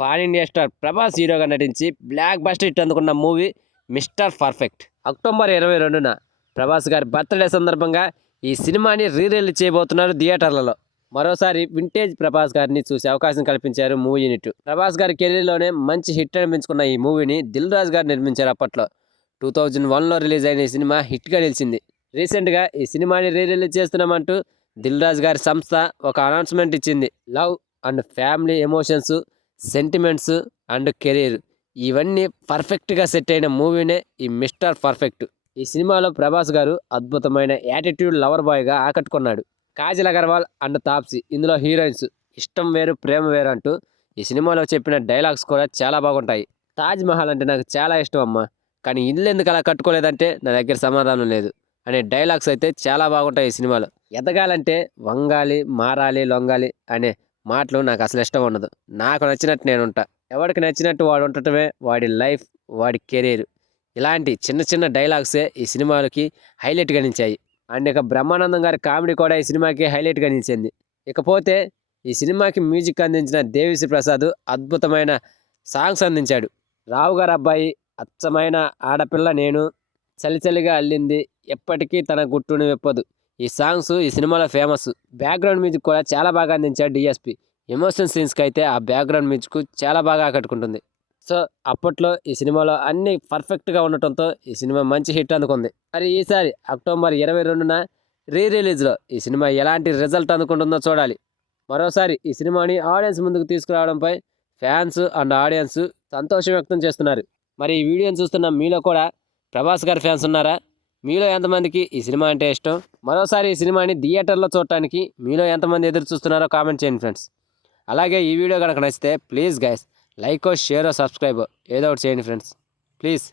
Pan India star Prabhas హీరోగా నటించి blockbuster hit అందుకున్న మూవీ మిస్టర్ పర్ఫెక్ట్. అక్టోబర్ 22న ప్రభాస్ గారి బర్త్డే సందర్భంగా ఈ సినిమాని రిలీజ్ చేయబోతున్నారు థియేటర్లలో. మరోసారి వింటేజ్ ప్రభాస్ గారిని చూసే అవకాశం కల్పించారు మూవీ యూనిట్. ప్రభాస్ గారి కెరీర్లోనే మంచి హిట్ అనిపించుకున్న ఈ మూవీని దిల్ రాజు గారు నిర్మించారు. అప్పట్లో 2001లో రిలీజ్ అయిన ఈ సినిమా హిట్గా నిలిచింది. రీసెంట్గా ఈ సినిమాని రిలీజ్ చేస్తున్నామంటూ దిల్ రాజు గారి సంస్థ ఒక అనౌన్స్మెంట్ ఇచ్చింది. Love and family emotions, sentiments and career ఇవన్నీ పర్ఫెక్ట్గా సెట్ అయిన మూవీనే ఈ మిస్టర్ పర్ఫెక్ట్. ఈ సినిమాలో ప్రభాస్ గారు అద్భుతమైన యాటిట్యూడ్ లవర్ బాయ్గా ఆకట్టుకున్నాడు. కాజల్ అగర్వాల్ అండ్ తాప్సీ ఇందులో హీరోయిన్స్. ఇష్టం వేరు ప్రేమ వేరు అంటూ ఈ సినిమాలో చెప్పిన డైలాగ్స్ కూడా చాలా బాగుంటాయి. తాజ్ మహల్ అంటే నాకు చాలా ఇష్టం అమ్మా, కానీ ఇల్లు ఎందుకు అలా కట్టుకోలేదంటే నా దగ్గర సమాధానం లేదు అనే డైలాగ్స్ అయితే చాలా బాగుంటాయి ఈ సినిమాలో. ఎదగాలంటే వంగాలి, మారాలి, లొంగాలి అనే మాటలు నాకు అసలు ఇష్టం ఉండదు. నాకు నచ్చినట్టు నేను ఉంటా, ఎవరికి నచ్చినట్టు వాడు ఉండటమే వాడి లైఫ్, వాడి కెరీర్. ఇలాంటి చిన్న చిన్న డైలాగ్సే ఈ సినిమాలకి హైలైట్గా నిలిచాయి. అండ్ ఇక బ్రహ్మానందం గారి కామెడీ కూడా ఈ సినిమాకి హైలైట్గా నిలిచింది. ఇకపోతే ఈ సినిమాకి మ్యూజిక్ అందించిన దేవిశ్రీ ప్రసాద్ అద్భుతమైన సాంగ్స్ అందించాడు. రావు గారు అబ్బాయి, అచ్చమైన ఆడపిల్ల నేను, చలిచలిగా అల్లింది, ఎప్పటికీ తన గుట్టును విప్పదు ఈ సాంగ్స్ ఈ సినిమాలో ఫేమస్. బ్యాక్గ్రౌండ్ మ్యూజిక్ కూడా చాలా బాగా అందించాడు డిఎస్పి. ఎమోషన్ సీన్స్కి అయితే ఆ బ్యాక్గ్రౌండ్ మ్యూజిక్ చాలా బాగా ఆకట్టుకుంటుంది. సో అప్పట్లో ఈ సినిమాలో అన్ని పర్ఫెక్ట్గా ఉండటంతో ఈ సినిమా మంచి హిట్ అందుకుంది. మరి ఈసారి అక్టోబర్ 22న రిలీజ్లో ఈ సినిమా ఎలాంటి రిజల్ట్ అందుకుంటుందో చూడాలి. మరోసారి ఈ సినిమాని ఆడియన్స్ ముందుకు తీసుకురావడంపై ఫ్యాన్స్ అండ్ ఆడియన్స్ సంతోషం వ్యక్తం చేస్తున్నారు. మరి ఈ వీడియోని చూస్తున్న మీలో కూడా ప్రభాస్ గారి ఫ్యాన్స్ ఉన్నారా? మీలో ఎంతమందికి ఈ సినిమా అంటే ఇష్టం? మరోసారి ఈ సినిమాని థియేటర్లో చూడటానికి మీలో ఎంతమంది ఎదురు చూస్తున్నారో కామెంట్ చేయండి ఫ్రెండ్స్. అలాగే ఈ వీడియో కనుక నచ్చితే please guys like, share, subscribe ఏదో ఒకటి చేయండి ఫ్రెండ్స్ ప్లీజ్.